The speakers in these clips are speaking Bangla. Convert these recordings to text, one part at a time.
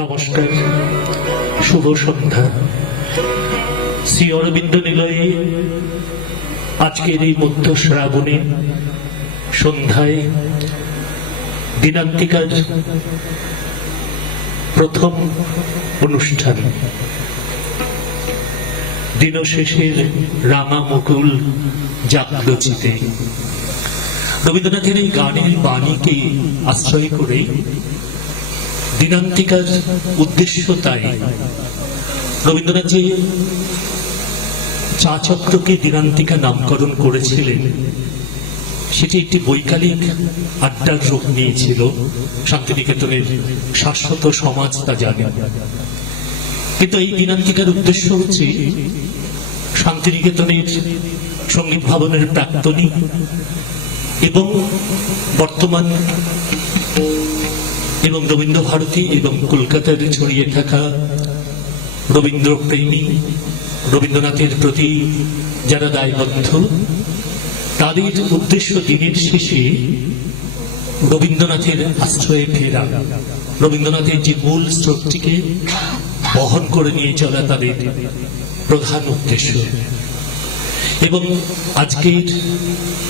নমস্কার, শুভ সন্ধ্যা। শ্রী অরবিন্দ নিলয়ে আজকের এই মধ্য শ্রাবণে সন্ধ্যায় দিনান্তিকার প্রথম অনুষ্ঠান, দিনশেষের রাঙা মুকুল জাগলচিতে। রবীন্দ্রনাথের এই গানের বাণীকে আশ্রয় করে দিনান্তিকার উদ্দেশ্য তাই। রবীন্দ্রনাথ যে চা চক্রকে দিনান্তিকা নামকরণ করেছিলেন, সেটি একটি বৈকালিক আড্ডার রূপ নিয়েছিল। শান্তিনিকেতনের শাশ্বত সমাজ তা জানে, কিন্তু এই দিনান্তিকার উদ্দেশ্য হচ্ছে শান্তিনিকেতনের সঙ্গীত ভবনের প্রাক্তনী এবং বর্তমান এবং রবীন্দ্র ভারতী এবং কলকাতার ছড়িয়ে থাকা রবীন্দ্র প্রেমী, রবীন্দ্রনাথের প্রতি যারা দায়বদ্ধ, তাদের উদ্দেশ্য দিনের শেষে রবীন্দ্রনাথের আশ্রয়ে ফেরা, রবীন্দ্রনাথের যে মূল স্রোতটিকে বহন করে নিয়ে চলা তাদের প্রধান উদ্দেশ্য। এবং আজকের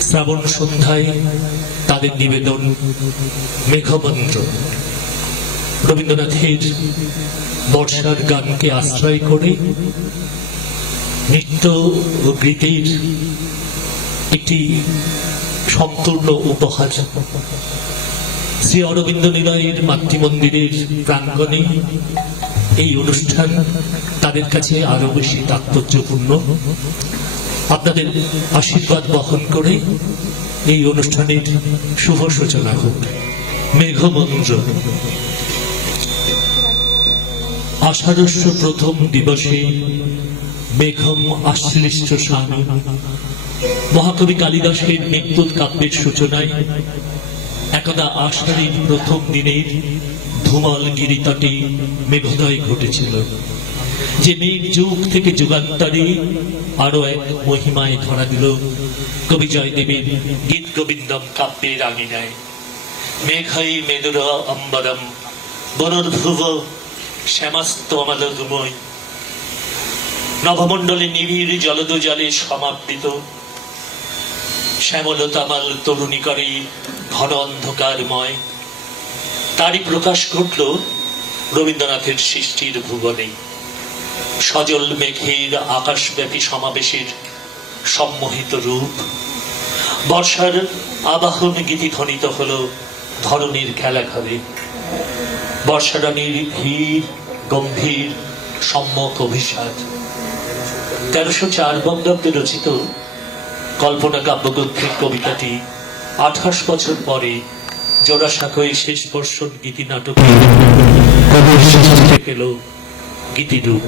শ্রাবণ সন্ধ্যায় তাদের নিবেদন মেঘমন্ত্র। রবীন্দ্রনাথের বর্ষার গানকে আশ্রয় করে নৃত্য ও গীতের একটি সম্পূর্ণ উপহার। শ্রী অরবিন্দ নিলয়ের মাতৃমন্দিরের প্রাঙ্গণে এই অনুষ্ঠান তাদের কাছে আরো বেশি তাৎপর্যপূর্ণ। আপনাদের আশীর্বাদ বহন করে এই অনুষ্ঠানের শুভ সূচনা হোক। মেঘমন্ত্র। আষাঢ়স্য প্রথম দিবসে মেঘম আশ্লিষ্ট স্বামী। মহাকবি কালিদাসের মেঘদূত কাব্যের সূচনায় একদা আষাঢ়ের প্রথম দিনের ধুমল গিরিতটে মেঘোদয় ঘটেছিল, যে মেঘ যুগ থেকে যুগান্তরে আরো এক মহিমায় ধরা দিল কবি জয়দেবের গীত গোবিন্দম কাব্যের আঙিনায়। মেঘাই মেদুর অম্বরম বনর্ভুব শ্যামাস্ত অমালময়। নভমণ্ডলে নিবিড় জলদ জলে সমাবৃত শ্যামলতামাল তরুণী করে ঘন অন্ধকারময়। তারই প্রকাশ ঘটল রবীন্দ্রনাথের সৃষ্টির ভুবনে। সজল মেঘের আকাশব্যাপী সমাবেশের সম্মোহিত রূপ। বর্ষার আবাহন গীতি ধ্বনিত হল ধরণীর খেলাঘরে। বর্ষারানীর ভিড় গম্ভীর সম্যক অভিষাদ। 1304 বঙ্গাব্দে রচিত কল্পনা কাব্যগ্রন্থের কবিতাটি 28 বছর পরে জোড়াসাঁকোয় শেষ বর্ষণ গীতি নাটকে পেল গীতিরূপ।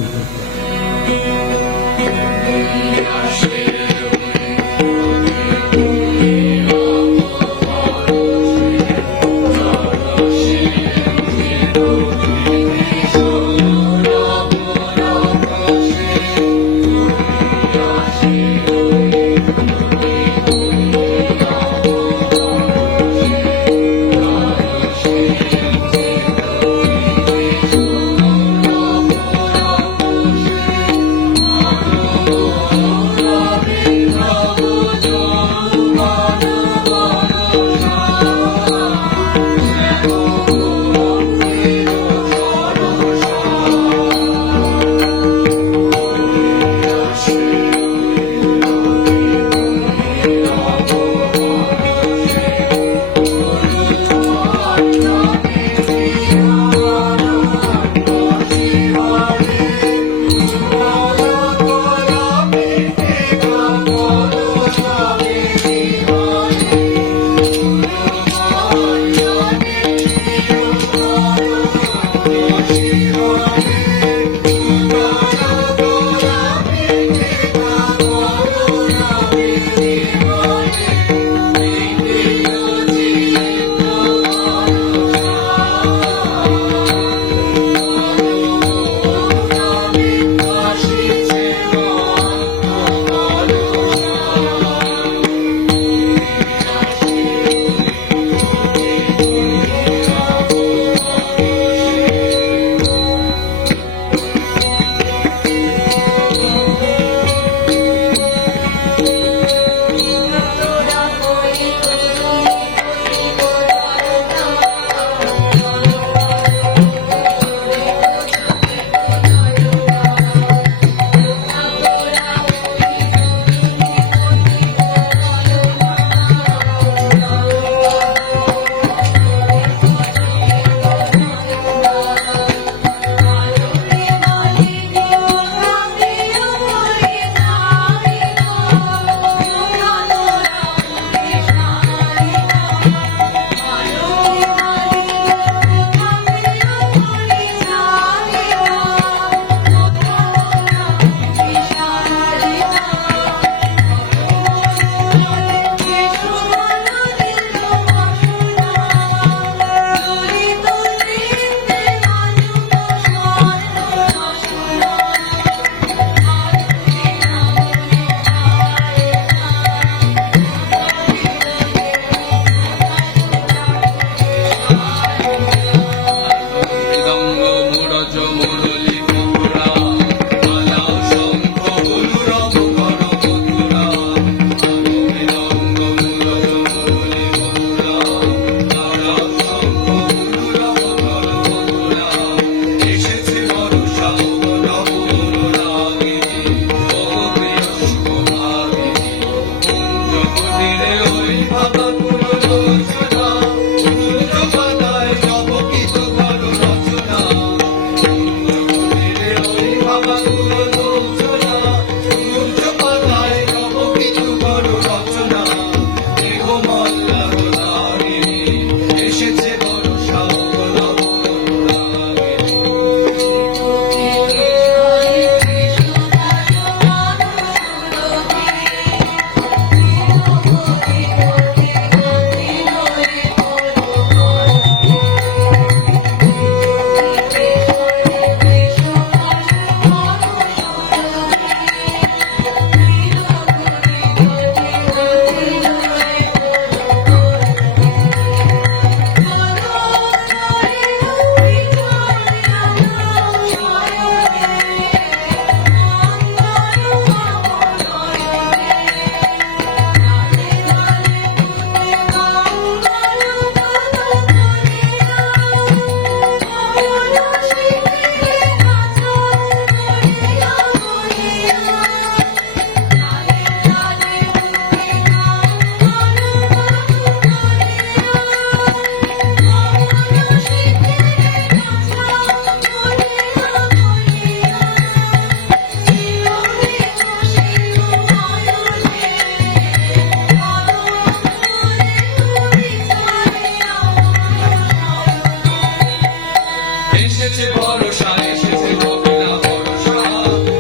এসেছে ভরসা, এসেছে হবে না ভরসা,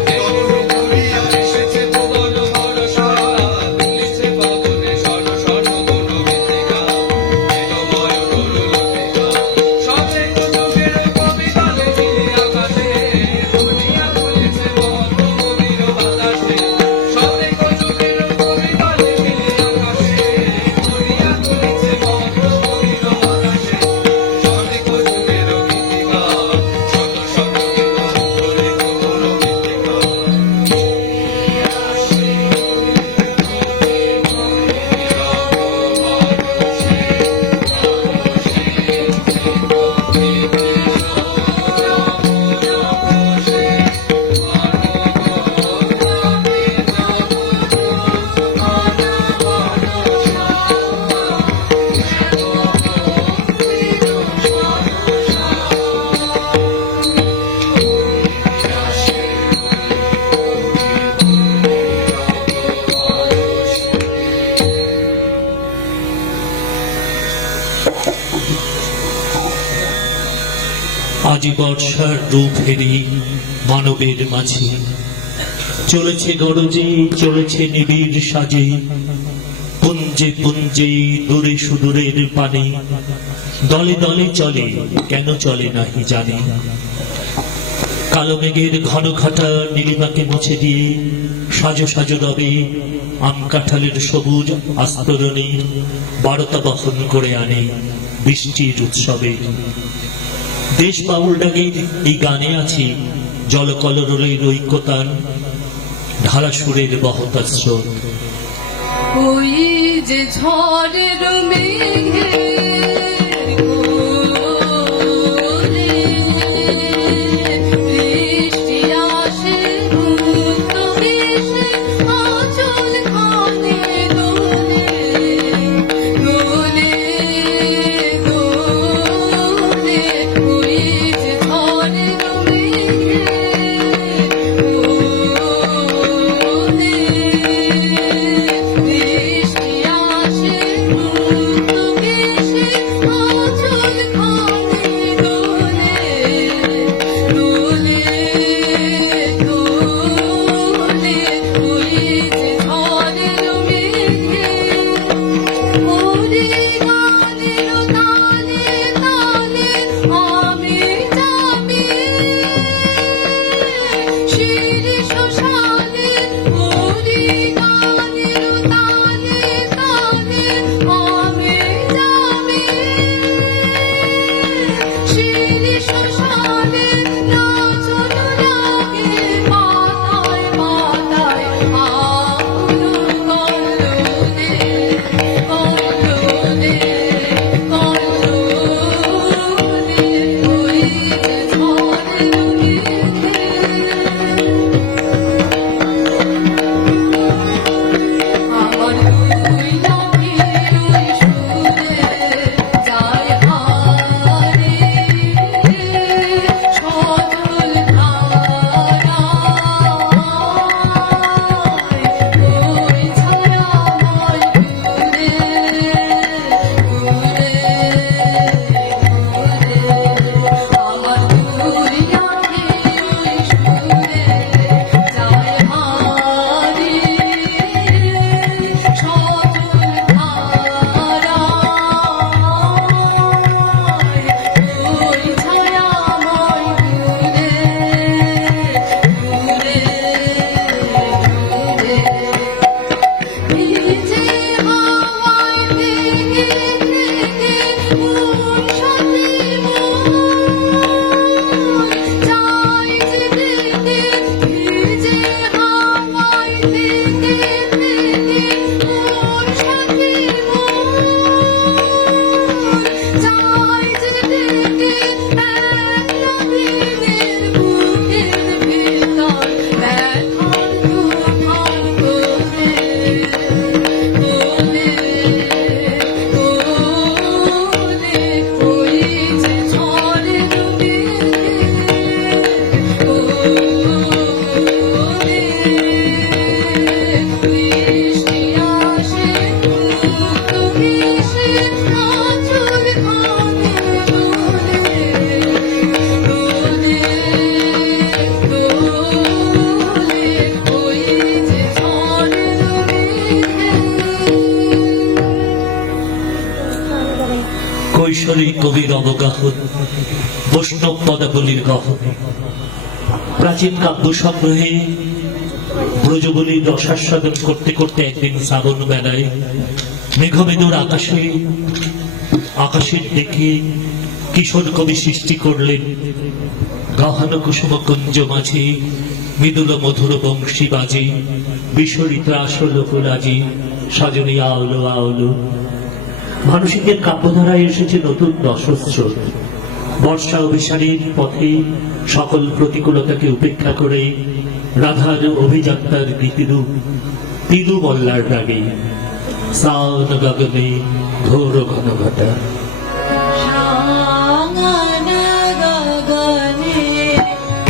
তরুণ দুনিয়া এসেছে ভুবন ভরসা, দুলিছে পবনে স্বর্ণ স্বর্ণ কোন মৃত্তিকা, চিরময় তরুণ লতিকা, সবে যুগের কবিতা লেখি আকাশে, দুনিয়া দুলিছে বন্ধ গভীর বাতাসে, সবে যুগের কবিতা লেখি আকাশে, দুনিয়া দুলিছে বন্ধ গভীর বাতাসে, সবে যুগের গীতিকা, শত শত গীত মুখরিত কোন মৃত্তিকা। আজি বর্ষার রূপ হেরি মানবের মাঝে চলেছে গরজে, চলেছে নিবিড় সাজে, পুঞ্জে পুঞ্জে দূরে সুদূরের পানে, দলে দলে চলে, কেন চলে নাহি জানে। কালো মেঘের ঘন ঘটা নীলিমাকে মুছে দিয়ে সাজো সাজো রবে আম কাঁঠালের সবুজ আস্তরণে বারতা বহন করে আনে বৃষ্টির উৎসবে। দেশ বাউল ডাকের এই গানে আছে জলকলরলের ঐক্যতান, ঢালা সুরের বহতা স্রোত। ওই যে ঝড়ের মেঘের ঘোরে বৃষ্টি আসে মুক্ত ভেসে আঁচল খানে দোলে দোলে দোলে। ওই যে ঝড়ের মেঘের ঘোরে বৃষ্টি আসে মুক্ত ভেসে কবির অবগাহন, বৈষ্ণব পদাবলীর গহন। প্রাচীন কাব্য সংগ্রহে ব্রজবলির রসাস্বাদন করতে করতে একদিন শ্রাবণ বেলায় মেঘমেদুর আকাশের দেখে কিশোর কবি সৃষ্টি করলেন গহন কুসুম কুঞ্জ মাঝে মৃদুল মধুর বংশী বাজে বিস্মরিত আসল ফুলাজি সজনী আওলো আওলো। মানসিকের কাব্যধারায় এসেছে নতুন রসস্রোত। বর্ষা অভিসারীর পথে সকল প্রতিকূলতাকে উপেক্ষা করে রাধার অভিযাত্রার গীতিরূপ তিলু মল্লার রাগে শ্রাবণ গগনে ঘোর ঘন ঘটা। শ্রাবণ গগনে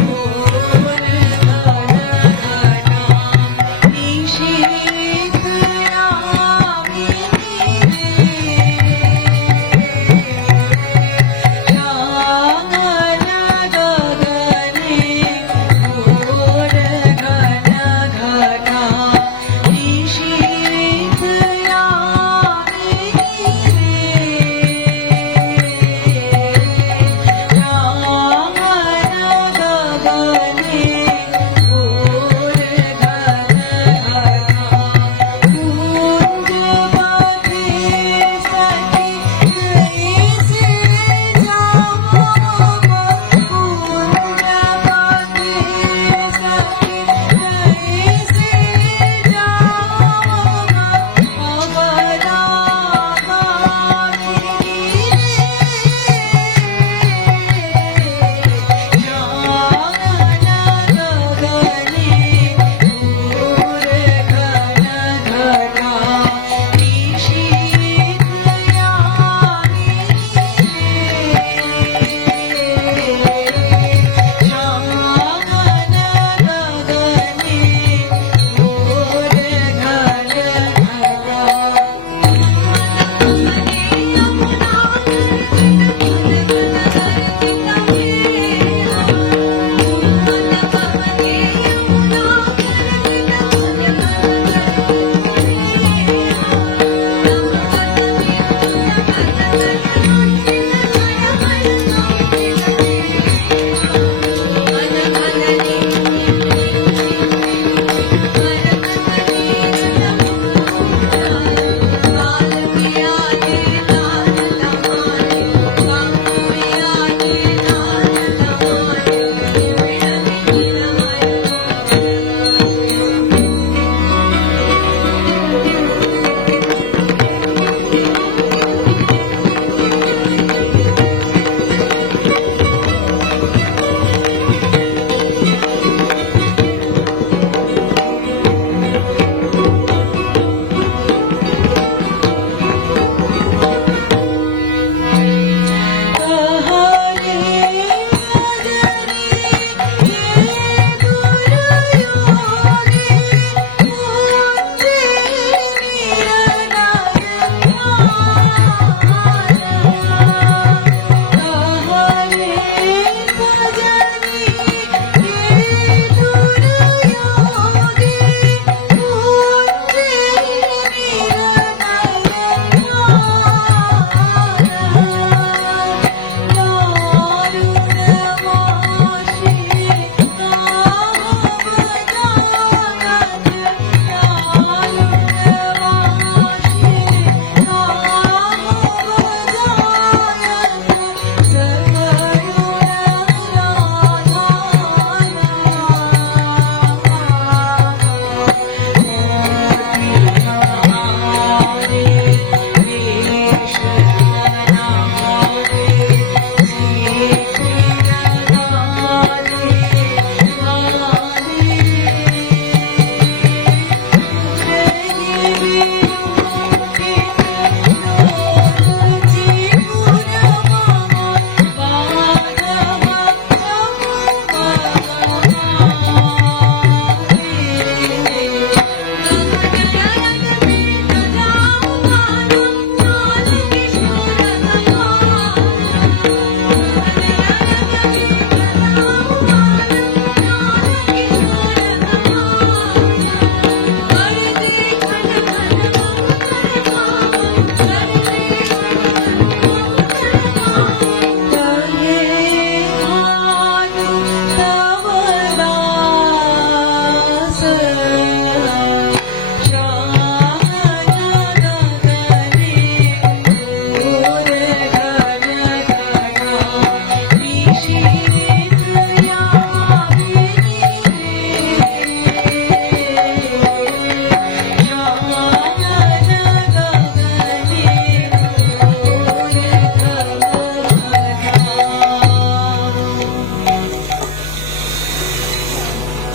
ঘোর ঘন ঘটা, নিশীথ রাগিণী শ্রাবণ গগনে ঘোর ঘন ঘটা, নিশীথ রাগিণী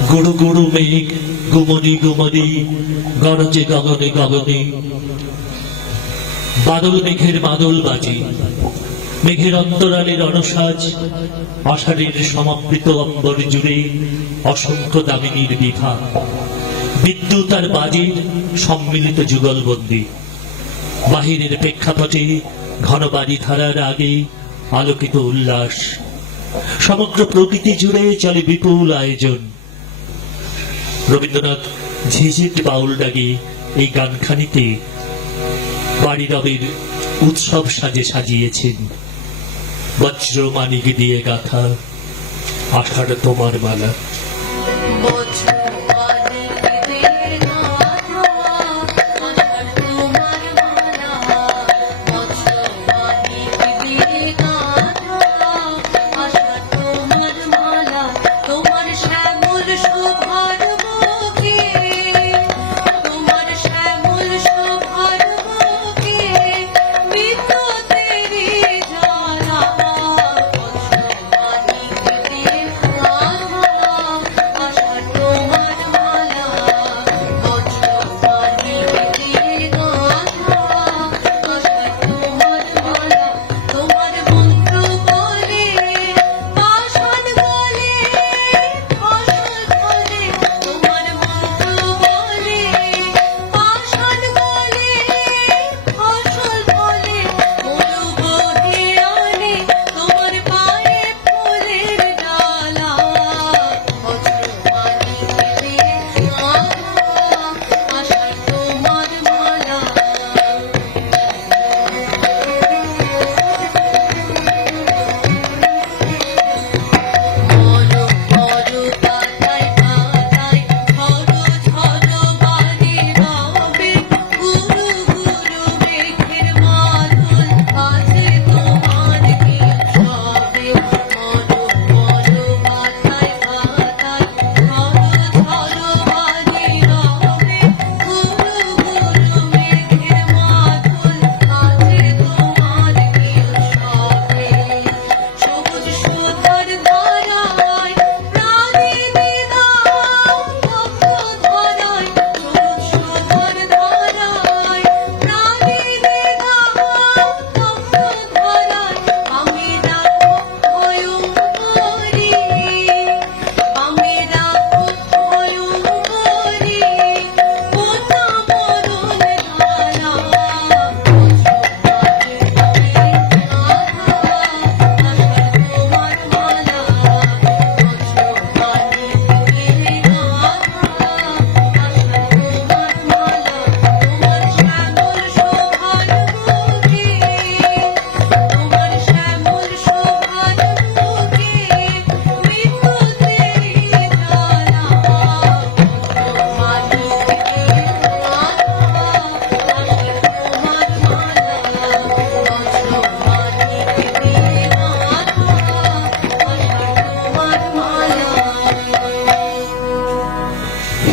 গুরু গুরু মেঘ গুমনি গুমনি গরজে গগনে গগনে, বাদল মেঘের বাদল বাজে, মেঘের অন্তরালের অনসাজ, আষাঢ়ের সমাবৃত অম্বর জুড়ে অসংখ্য দামিনীর বিভা, বিদ্যুৎ আর বাজির সম্মিলিত যুগলবন্দি। বাহিরের প্রেক্ষাপটে ঘন বাড়ি ধারার আগে আলোকিত উল্লাস, সমগ্র প্রকৃতি জুড়ে চলে বিপুল আয়োজন। রবীন্দ্রনাথ ঝিঝিট বাউল ডাকে এই গানখানিতে বাড়ি রবের উৎসব সাজে সাজিয়েছেন। বজ্র মানিক দিয়ে গাথা আষাঢ় তোমার মালা।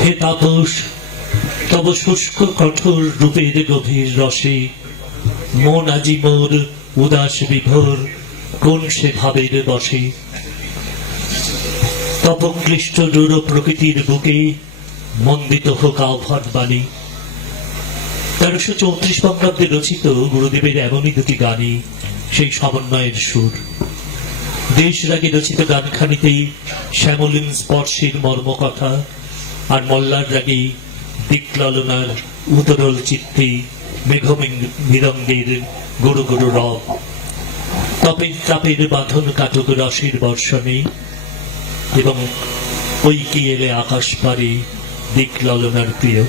হে তাপস, তব শুষ্ক কঠোর রূপের গভীর রসে মন আজি মোর উদাস বিভোর, কোন সে ভাবের বসে। তপক্লিষ্ট রূঢ় প্রকৃতির বুকে মন্দিত হোক আহ্বান বাণী। 1334 বঙ্গাব্দে রচিত গুরুদেবের এমনই দুটি গানে সেই সমন্বয়ের সুর। দেশ রাগে রচিত গানখানিতেই শ্যামলীন স্পর্শের মর্মকথা, আর মল্লার রাগে দিকললনার উতরল চিত্তে মেঘমৃদঙ্গের গুরু গুরু রব। তপের তাপের বাঁধন কাটক রসের বর্ষণে, এবং ওই কি এলে আকাশ পারে দিকললনার প্রিয়।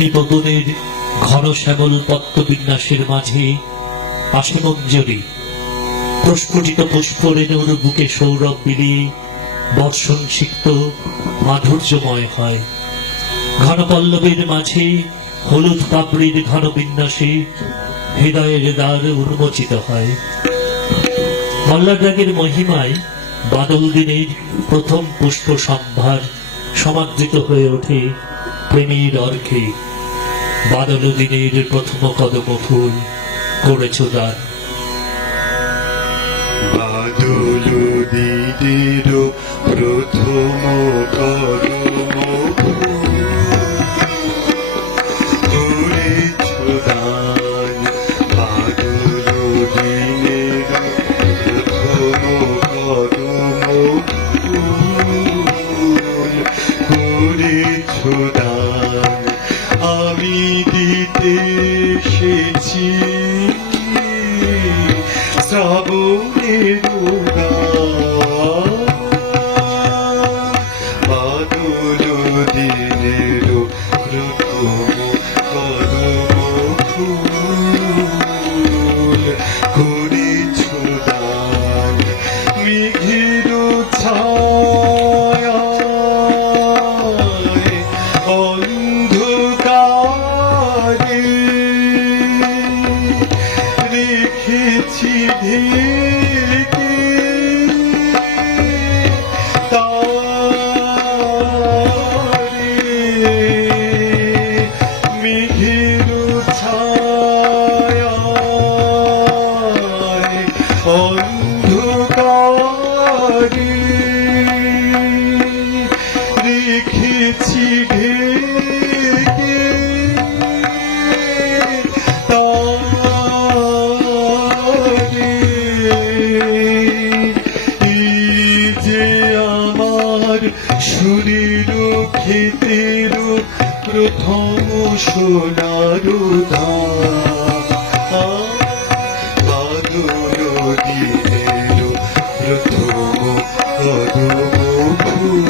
নিপবনের ঘন শ্যামল পদ্মবিন্যাসের মাঝে আসে মঞ্জরি, প্রস্ফুটিত পুষ্পরেণুর বুকে সৌরভ বিলিয়ে বর্ষণ সিক্ত মাধুর্যময় হয়। ঘন পল্লবের মাঝে হলুদ পাপড়ির ঘন বিন্যাসে হৃদয়ের দ্বার উন্মোচিত হয়। মল্লারডাকের মহিমায় বাদল দিনের প্রথম পুষ্প সম্ভার সমাদৃত হয়ে ওঠে প্রেমের অর্ঘে। বাদল দিনের প্রথম কদম ফুল করেছ দান। বাদল দিনের প্রথম কদম করেছ দান। বাদল দিনের প্রথম কদম করেছ দান। আমি দিতে এসেছি শ্রাবণের উদান। বাদল দিনের প্রথম কদম ফুল করেছ দান। মেঘের ছায়ায় অন্ধকারে রেখেছি ঢেকে তারে। মেঘের ছায়ায় অন্ধকারে রেখেছি ঢেকে তারে। এই যে আমার শরীর ক্ষেতের প্রথম সোনার ধান। বাদল দিনের প্রথম কদম ফুল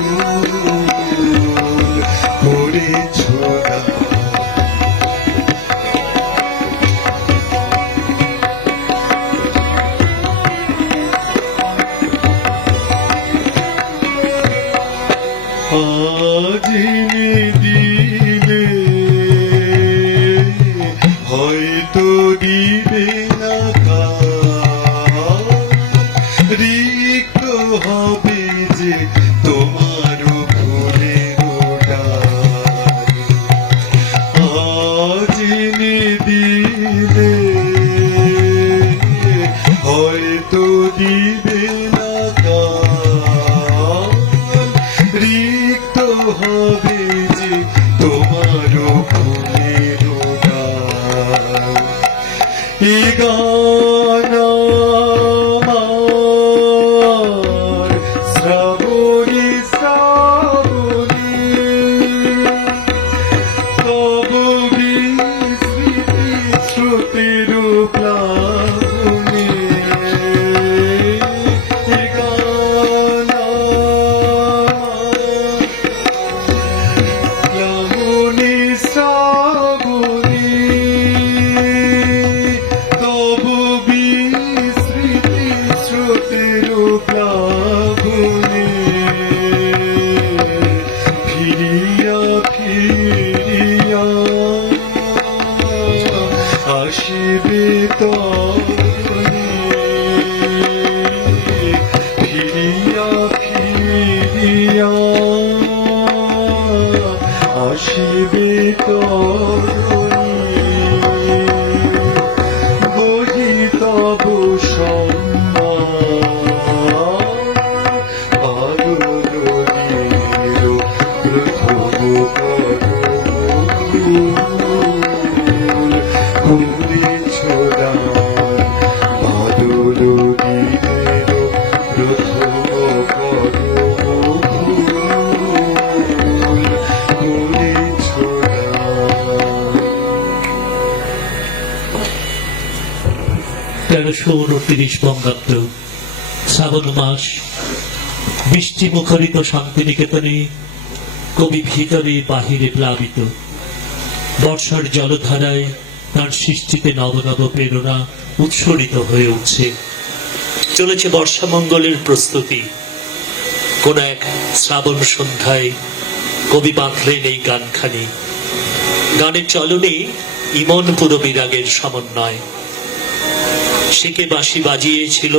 করেছ দান। আজ এনে দিলে হয়তো দিবে না কাল, রিক্ত হবে যে তোমার ফুলের ডাল। আজ এনে দিলে হয়তো দিবে না কাল, রিক্ত হবে যে তোমার ফুলের ডাল। এ গান আমার শ্রাবণী শ্রাবণী, তব বিস্মৃতি শ্রুতির প্লাবনে। এ গান শ্রাবণী শ্রাবণী, তব বিস্মৃতি শ্রুতির প্লাবনে। ফিরিয়া ফিরিয়া আসিবে তরে, ফিরিয়া ফিরিয়া আসিবে তরে। বহি তব সম্মান, বাদল দিনের প্রথম কদম ফুল করেছ দান। বাদল দিনের প্রথম কদম ফুল করেছ দান। 1329 বঙ্গাব্দ শ্রাবণ মাস, বৃষ্টি মুখরিত শান্তিনিকেতনে কবি ভিতরে বাহিরে প্লাবিত। বর্ষার জলধারায় তার সৃষ্টিতে নব নব প্রেরণা উৎসরিত হয়ে উঠছে। চলেছে বর্ষামঙ্গলের প্রস্তুতি। কোন এক শ্রাবণ সন্ধ্যায় কবি বাঁধলেন এই গানখানি। গানের চলনে ইমন পুরো বিরাগের সমন্বয়। শিকে বাঁশি বাজিয়েছিল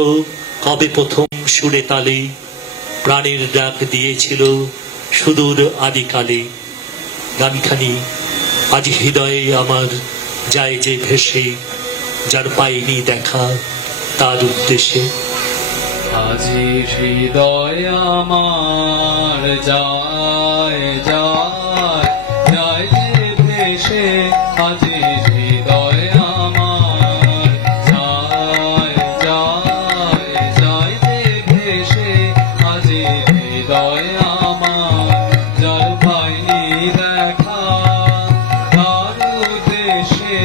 কবে প্রথম সুরে তালে, প্রাণের ডাক দিয়েছিল সুদূর আদিকালে। গানখানি আজ হৃদয়ে আমার যায় যে ভেসে, যার পাইনি দেখা তার উদ্দেশ্যে। আজি হৃদয় আমার যায় যায় যায় যে ভেসে, আজি হৃদয় আমার যায় যায় যায় যে ভেসে, আজি হৃদয় আমার যার পাইনি দেখা তার উদ্দেশে,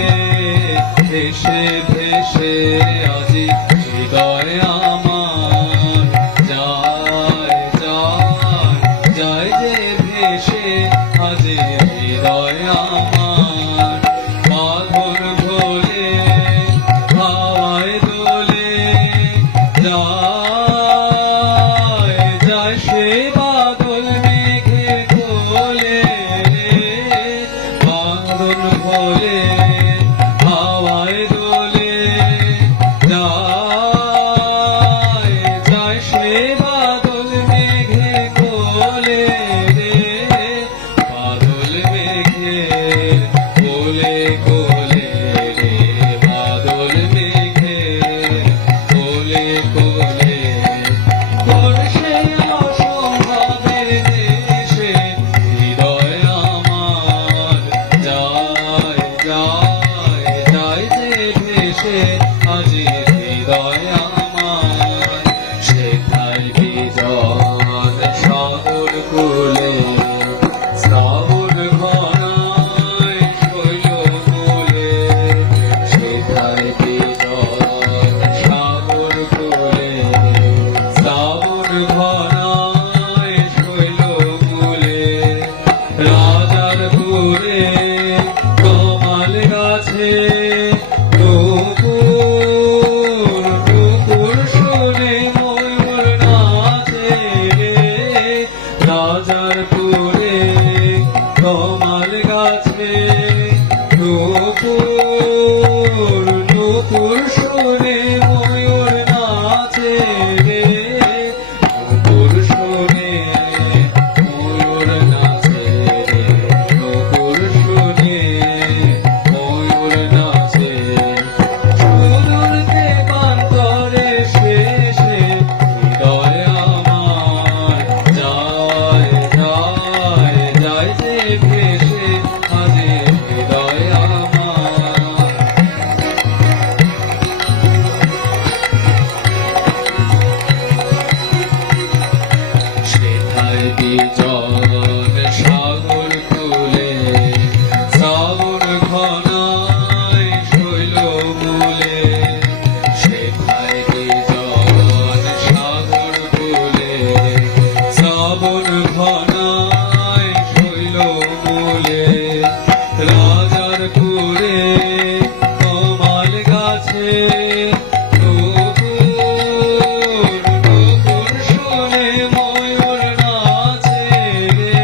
ভেসে ভেসে আজি হৃদয় আমার যায় যায় যায় যে ভেসে, আজি হৃদয় আমার বাঁধন ভোলে হাওয়ায় দোলে যায় যায় সে বাদল মেঘের কোলে, বাঁধন ভোলে হাওয়ায় দোলে যায় যায় সে বাদল মেঘে কোলে রে, বাদল মেঘে কোলে কোলে রে, বাদল মেঘে কোলে কোলে। কোন সেই অসম্ভবের দেশে হৃদয় আমার যায় যায় যায় যে ভেসে, আজি হৃদয় আমার সেথায় বিজন সাগর কুলে, শ্রাবণ ঘনায় শৈল কুলে, সেথায় বিজন সাগর কুলে, শ্রাবণ ঘনায় শৈল কুলে। রাজার পুরে কমাল গাছে নুপুর নুপুর শুনে ময়ূর নাচে রে, রাজার পুরে কমাল গাছে নুপুর নুপুর শুনে ময়ূর নাচে রে, নুপুর শুনে ময়ূর নাচে রে, নুপুর শুনে ময়ূর নাচে। সুদূর দেবান্তরে শেষে হৃদয় আমার যায় যায় যায় যে ভেসে, আজি হৃদয় আমার। সেথায় বিজন সাগর কুলে, শ্রাবণ ঘনায় শৈল মূলে, সেথায় বিজন সাগর কুলে, শ্রাবণ ঘনায় শৈল মূলে। রাজার পুরে কমাল গাছে নুপুর নুপুর শুনে ময়ূর নাচে রে,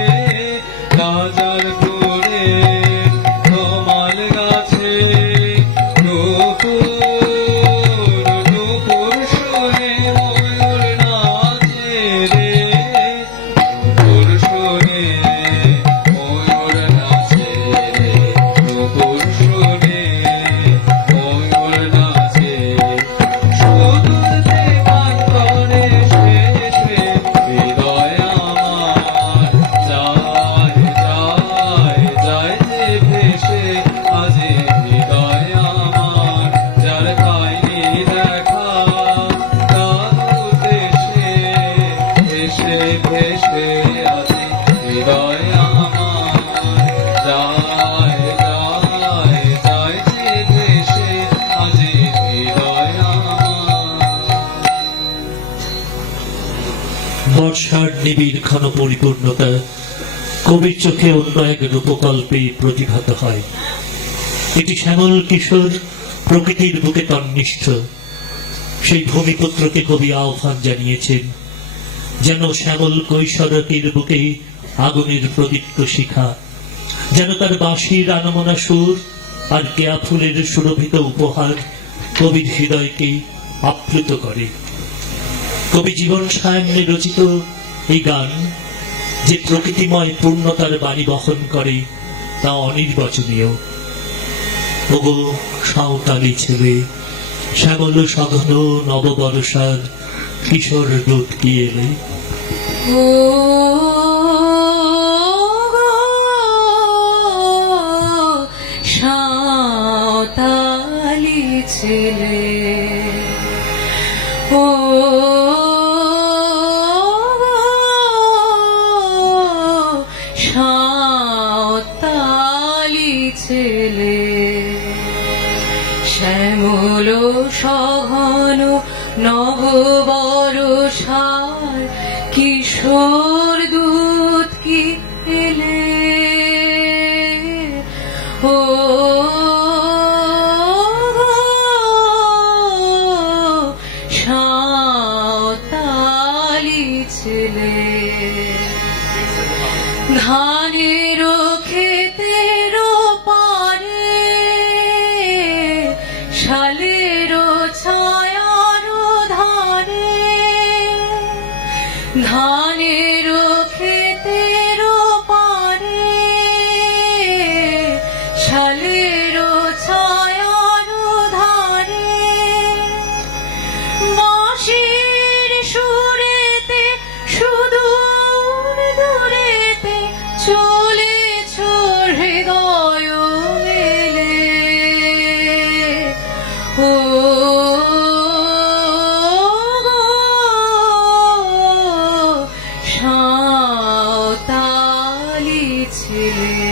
রাজার পুরে কমাল গাছে নুপুর নুপুর শুনে ময়ূর নাচে রে, নুপুর শুনে ময়ূর নাচে রে, নুপুর শুনে ময়ূর নাচে। সুদূর দেবান্তরে শেষে হৃদয় আমার যায় যায় যায় যে ভেসে, আজি হৃদয় আমার যার পাইনি দেখা তার উদ্দেশে, ভেসে ভেসে আজি হৃদয় আমার যায় যায় যায় যে ভেসে, আজি হৃদয় আমার। বর্ষার নিবিড় ঘন পরিপূর্ণতা কবির চোখে অন্য এক রূপকল্পে প্রতিভাত হয়। এটি শ্যামল কিশোর প্রকৃতির বুকে তন্নিষ্ঠ, সেই ভূমিপুত্রকে কবি আহ্বান জানিয়েছেন, যেন শ্যামল কৈশোরকের বুকে আগুনের প্রদীপ্ত শিখা, যেন তার বাঁশির আনমনা সুর আর কেয়া ফুলের সুরভিত উপহার কবির হৃদয়কে আপ্লুত করে। কবি জীবন সায়ান্নে রচিত এই গান যে প্রকৃতিময় পূর্ণতার বাণী বহন করে, তা অনির্বচনীয়। ওগো সাঁওতালি ছেলে, শ্যামল সঘন নববর্ষার কিশোর দূত কি এলে। ও সাঁওতালি ছেলে, ও সাঁওতালি ছেলে, শ্যামল সঘন নববর্ষার কিশোর দূত কি এলে। ও সাঁওতালি ছেলে, ধানের ক্ষেতের পারে শালের ছায়ার ধারে, ধানের ক্ষেতের পারে শালের ছায়ার ধারে, বাঁশির সুরেতে সুদূর দূরেতে চলেছ হৃদয় মেলে। ও সাঁওতালি ছেলে,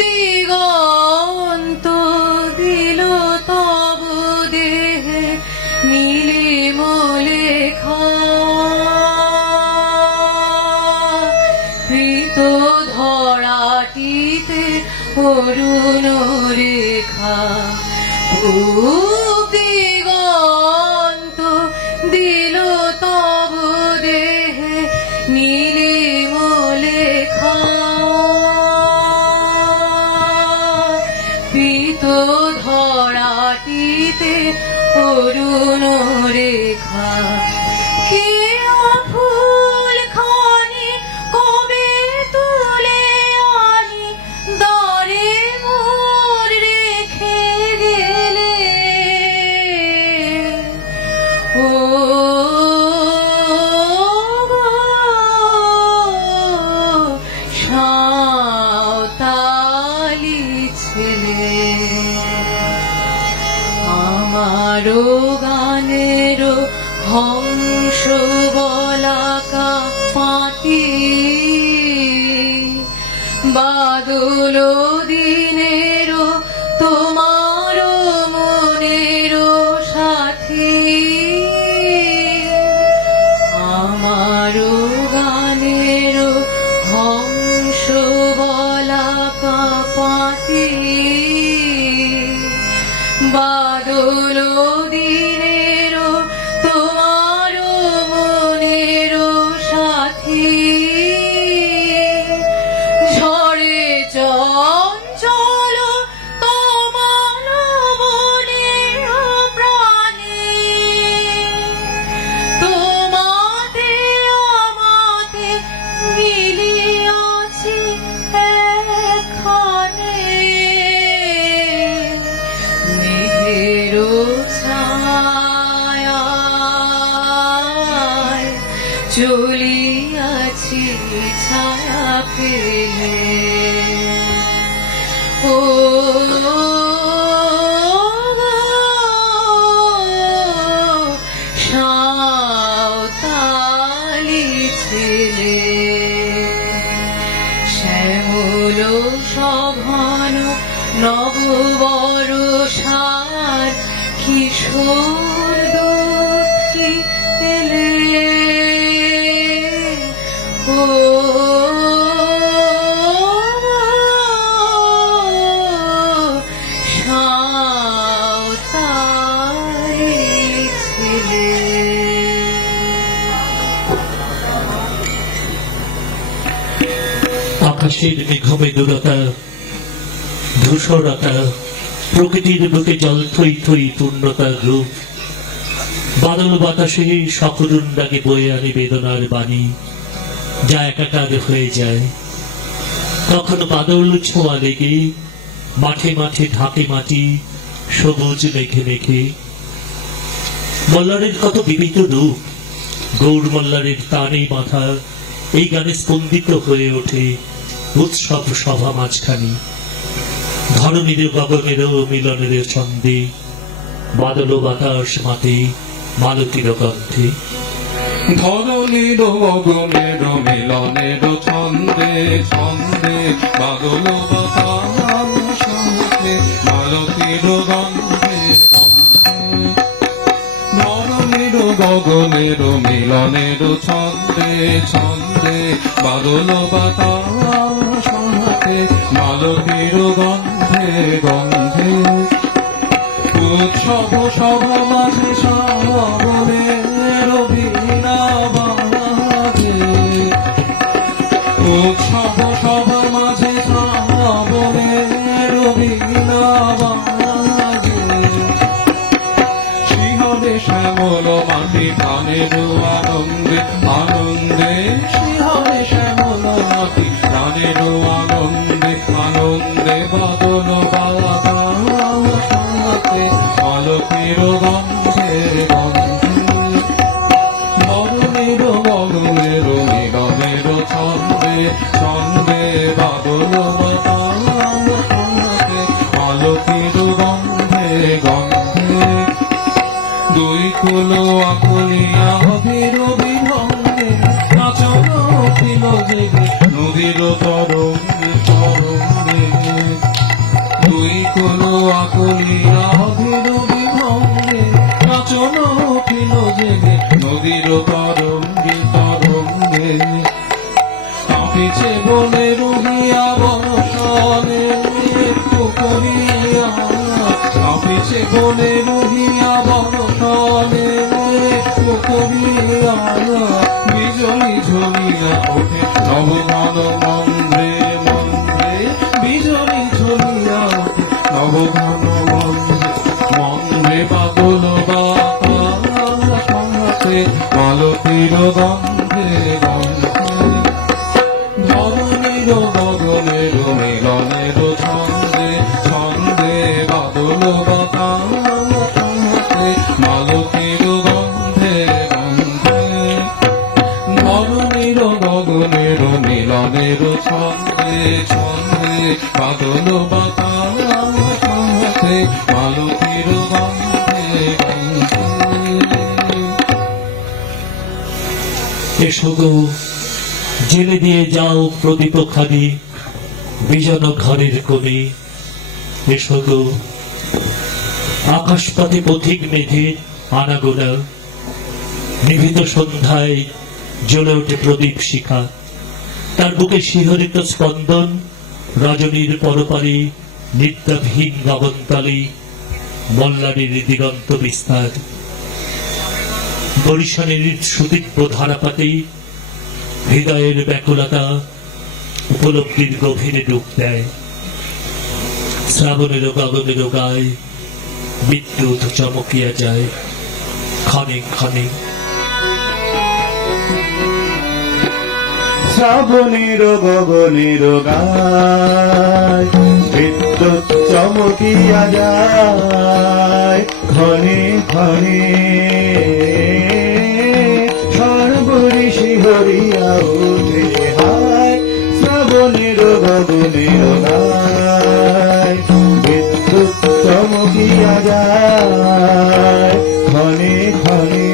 দিগন্ত দিল তব দেহে নীলিমলেখা, পীত ধরাটিতে অরুণ রেখা। দিগন্ত দিল তব দেহে নীলিমলেখা, পীত ধরাটিতে অরুণ রেখা। কে ফুল খানি কবে তুলে আনি দ্বারে মোর রেখে গেলে। ও সাঁওতালি ছেলে, আমারও গানের হংস বলাকা পাতি, বাদল দিনের তোমার মনের সাথী, আমারও গানের হংস বলাকা পাতি, বাদল দিনের তোমার মনের সাথী, ঝড়ে চঞ্চল তোমার মনের প্রাণী, তোমাতে আমাতে মিলিয়াছি একখানে। মেঘের ছায়ায় চলিয়াছি ছায়া ফেলে। ও সাঁওতালি ছেলে, শ্যামল সঘন নববর্ষার কিশোর দূত কি এলে। সাঁওতালি ছেলে আকাশের মেঘমেদুরতা ধূসরতা প্রকৃতির বুকে জল থই থই পূর্ণতার রূপ বাদল বাতাসে সকরুণ ডাকে বয়ে আনে বেদনার বাণী যা একাকার হয়ে যায়। তখন বাদল ছোঁয়া লেগে মাঠে মাঠে ঢাকে মাটি সবুজ মেঘে মেঘে। মল্লারের কত বিবিধ রূপ, গৌর মল্লারের টানে মাথা এই গানে স্পন্দিত হয়ে ওঠে উৎসব সভা মাঝখানি। ধরণীর গগনের মিলনের ছন্দে বাদল বাতাস মাতে মালতীর গন্ধে। ধরণীর গগনের মিলনের ছন্দে ছন্দে বাদল বাতাস সাথে মালতীর গন্ধে গন্ধে। ধরণীর গগনের মিলনের ছন্দে ছন্দে বাদল বাতাস সাথে মালতীর গন্ধে গন্ধে। উৎসব সভা মাঝে শ্রাবণের বীণা বাজে। উৎসব সভা মাঝে শ্রাবণের বীণা বাজে। শিহরে শ্যামল মাটি প্রাণের আনন্দে আনন্দে। শিহরে শ্যামল মাটি প্রাণের আনন্দে আনন্দে। বাদল বাতাস আলোকের গন্ধে গন্ধে। ধরণীর গগনের মিলনের ছন্দে ছন্দে বাদল বাতাস আলোকের গন্ধে গন্ধে। দুই কুলো আকুলিয়া বিরবি ভঙ্গে নাচন ছিল জেগে নদীর তরঙ্গে তরঙ্গে। দুই কুলো আকুলিয়া বিরবি ভঙ্গে নাচন ছিল জেগে নদীর তরঙ্গে তরঙ্গে। কাঁপিছে বনে রুহিয়া বনশনে একটু করিয়া। কাঁপিছে বনে রুহিয়া বনশনে একটু করিয়া। বিজলি ঝরিয়া ওঠে নবঘন মন্দ্রে মন্দ্রে। বিজলি ঝরিয়া ওঠে নবঘন মন্দ্রে মন্দ্রে। বাদল বাতাস সাথে মালতীর গন্ধে গন্ধে। ধরণীর গগনের মিলনের ছন্দে ছন্দে বাদল বাতাস সাথে মালতীর গন্ধে গন্ধে। ধরণীর গগনের মিলনের ছন্দে ছন্দে বাদল বাতাস সাথে মালতীর গন্ধে গন্ধে। এসো গো জেলে দিয়ে যাও প্রদীপ খানি বিজন ঘরের কোণে। এসো গো আকাশপথে পথিক মেঘে আনাগোনা নিভৃত সন্ধ্যায় জ্বলে ওঠে প্রদীপ শিখা। তার বুকে শিহরিত স্পন্দন রজনীর পরপারে নিদ্রাভীন গগনতলে মল্লারের দিগন্ত বিস্তার। বরিশানের সুদীপ্য ধারাপাতে হৃদয়ের ব্যাকুলতা উপলব্ধির গভীরে ডুব দেয়। শ্রাবণের গগনের গায়ে বিদ্যুৎ চমকিয়া যায় ক্ষণে ক্ষণে। শ্রাবণের গগনের গায় বিদ্যুৎ চমকিয়া যায় ক্ষণে ক্ষণে। সর্বরি শিহরিয়া ওঠে হায়। শ্রাবণের গগনের গায় বিদ্যুৎ চমকিয়া যায় ক্ষণে ক্ষণে।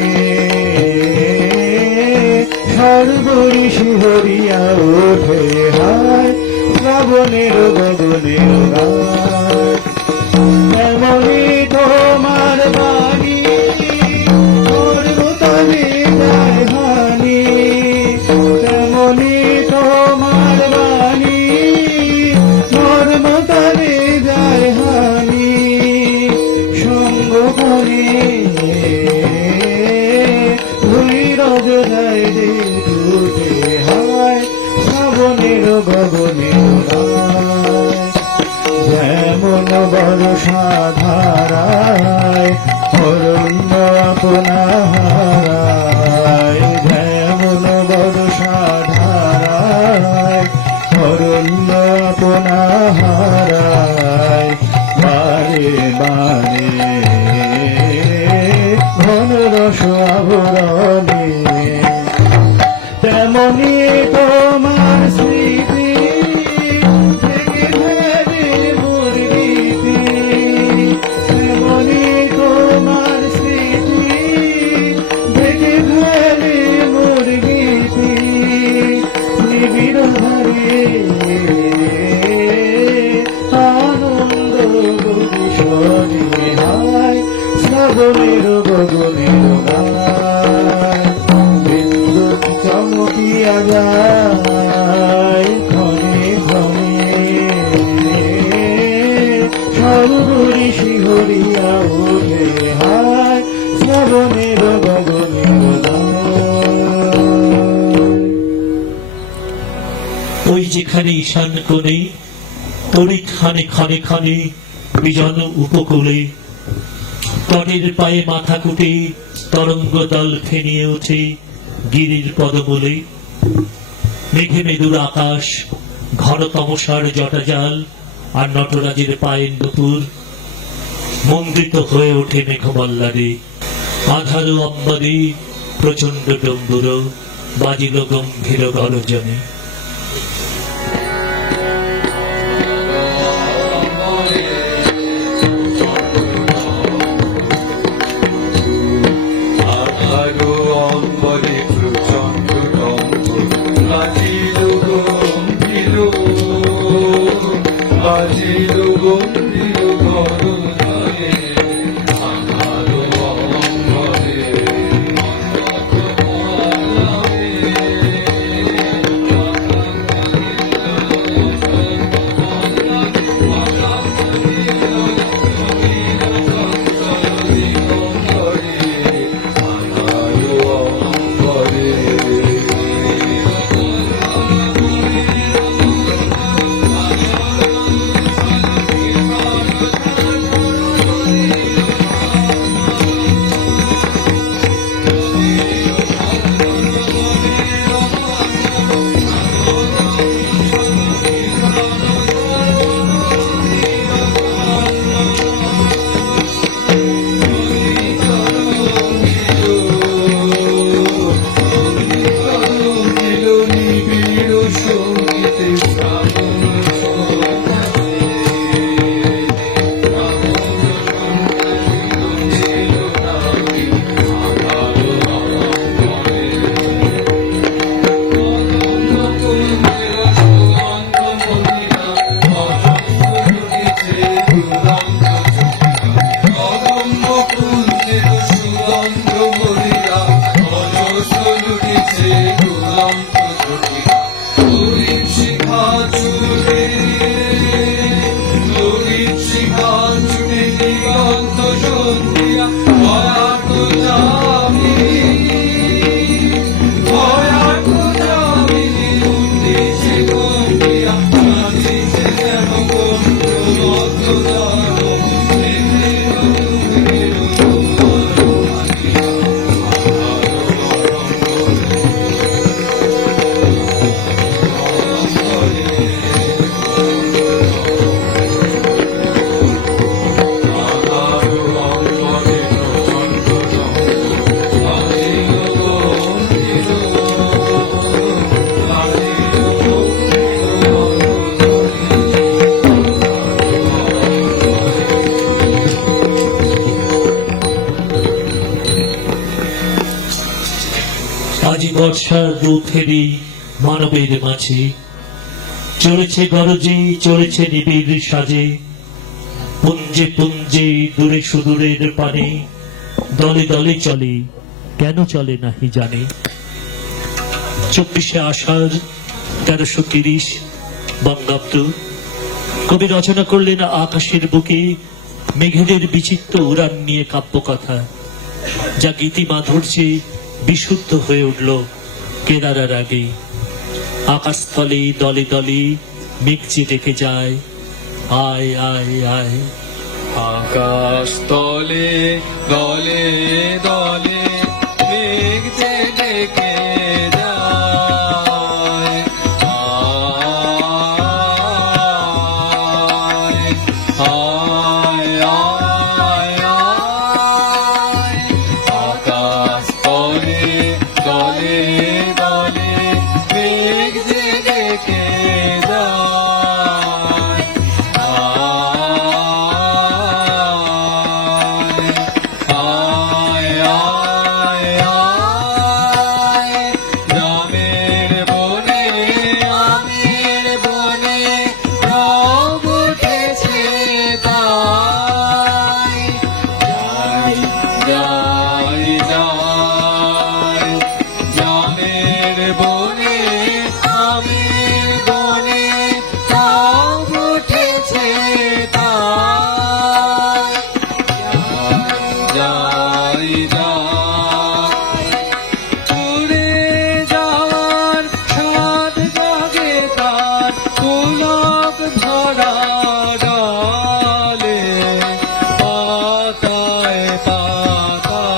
সর্বরি শিহরিয়া ওঠে হায়। শ্রাবণের গগনের গায় এমনি তোমার বাণী মোর তলে যায় হানি। তেমনি গগনের গায়, যেমন বর্ষা ধারায় অরণ্য আপনাহারায়, যেমন বর্ষা ধারায় অরণ্য আপনাহারায়, বারে বারে ঘন রস আবরণে, তেমনি তোমার স্মৃতি থেকে ভেবে মোর গীতি, তেমনি তোমার স্মৃতি থেকে ভেবে মোর গীতি, নিবিড় ভাবে আনন্দ কিশোরী হায়, শ্রাবণের গগনের গায়, বিদ্যুৎ চমকিয়া যায় ক্ষণে ক্ষণে, সর্বরি শিহরিয়া ওঠে হায়, শ্রাবণের গগনের গায়। ওই যেখানে ঈশান কোণে তরি খানে খানে খানে বিজন উপকূলে, তটের পায়ে মাথা কুটে তরঙ্গ দল ফেনিয়ে ওঠে গিরির পদমূলে, মেঘে মেদুর আকাশ, ঘন তমসার জটাজাল, আর নটরাজের পায়ের নুপুর মন্দিত হয়ে ওঠে মেঘমল্লারে। আধারো অম্বরে প্রচন্ড ডম্বুর বাজিল গম্ভীর গর্জনে। আধারো অম্বরে প্রচণ্ড ডম্বুর বাজিল গম্ভীর, বাজিল গম্ভীর গর্জনে। আধারো অম্বরে আজি বর্ষার রূপেরই মানবের মাঝে, চলেছে গরজে চলেছে নিবিড় সাজে, পুঞ্জে পুঞ্জে দূরে সুদূরের পানে, দলে দলে চলে কেন চলে নাহি জানে। 24শে আষাঢ় 1330 বঙ্গাব্দ। কবি রচনা করলেন আকাশের বুকে মেঘেদের বিচিত্র উড়ান নিয়ে কাব্যকথা, যা গীতি মাধুর্যে বিশুদ্ধ হয়ে উঠল কেদারার আগে। আকাশতলে দলে দলে মেঘ যে ডেকে যায়, আয় আয় আয়। আকাশ তলে দলে দলে মেঘ যে ডেকে যায়, আয় আয় আয় আয়। আকাশ তলে দলে দলে মেঘ যে ডেকে যায়, আয় আয় আয়। গ্রামের বনে আমের বনে রব উঠেছে তাই, যাই যাই যাই। গ্রামের বনে আমের বনে রব উঠেছে তাই, যাই যাই। উড়ে যাওয়ার সাত জাগে তার গোলাপ ধরা ডালে, পাতায় পাতায়,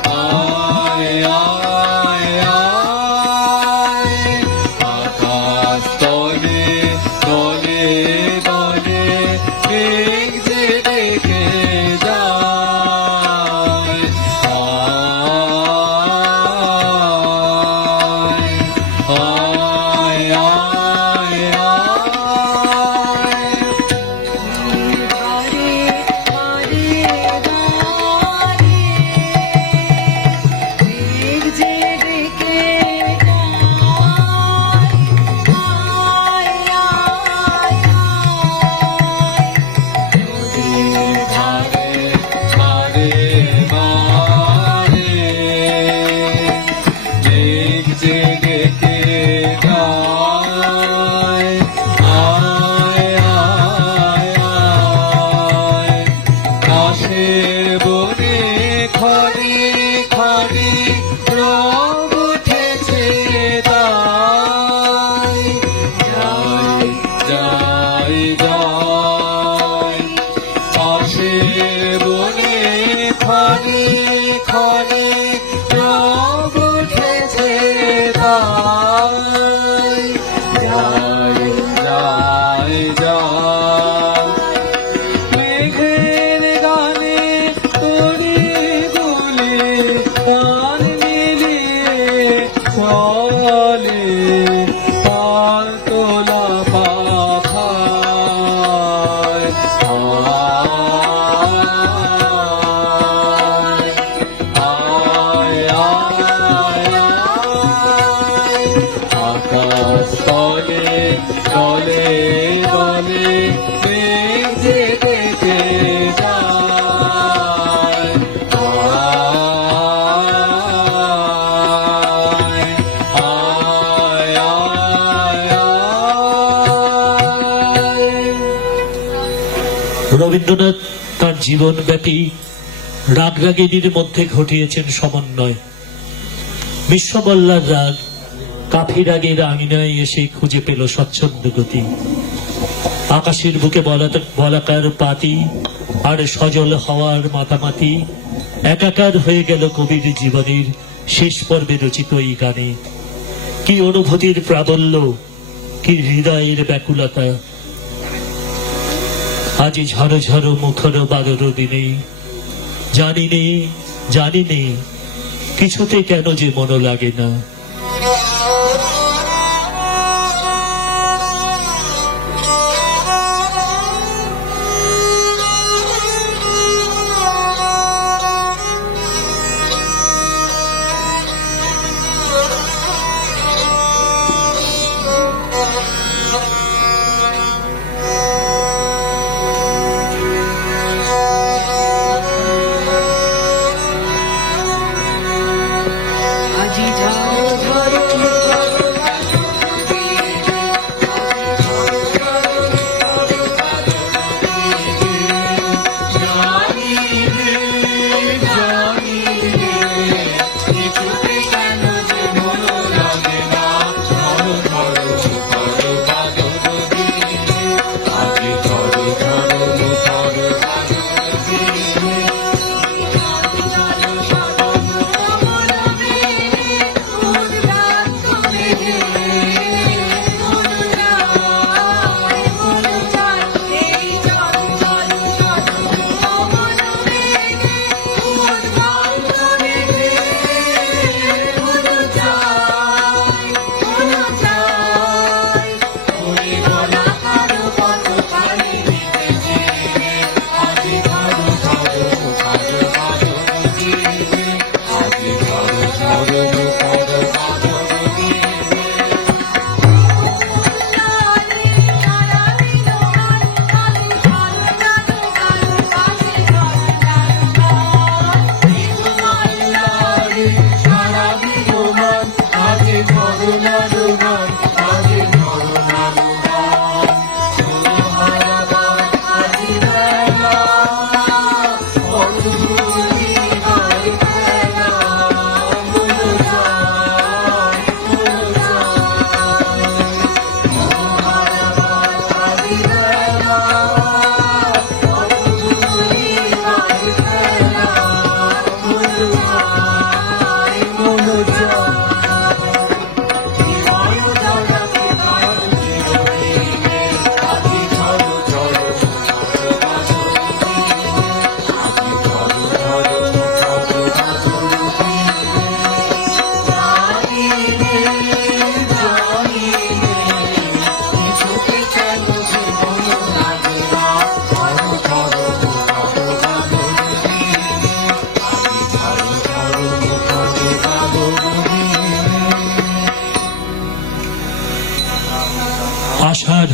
আয় আয় আয়। আকাশ তলে দলে দলে মেঘ যে ডেকে যায়, আয় আয় আয় আয়। বারে বারে বারে মেঘ যে ডেকে যায়, আয় আকাশের বনে খনি খনি রব উঠেছে তাই, যাই যাই যাই। মেঘের গানে তরি দুলে গান মিলিয়ে চলে, পাল তোলা পাখায়, আয় আয় আয়। আকাশ তলে দলে দলে মেঘ যে ডেকে যায়, আয় আয় আয় আয়। রবীন্দ্রনাথ তার জীবনব্যাপী রাগরাগিনীর মধ্যে ঘটিয়েছেন সমন্বয়। বিশ্ববল্লার রাগ কাফি রাগের আঙিনায় এসে খুঁজে পেল স্বচ্ছন্দ গতি। আকাশের বুকে বলাকার পাতি আর সজল হওয়ার মাতামাতি একাকার হয়ে গেল কবির জীবনের শেষ পর্বে রচিত এই গানে। কি অনুভূতির প্রাবল্য, কি হৃদয়ের ব্যাকুলতা। আজি ঝড় ঝড় মুখর বাদর দিনে জানি নে কিছুতে কেন যে মন লাগে না। আজি ঝড়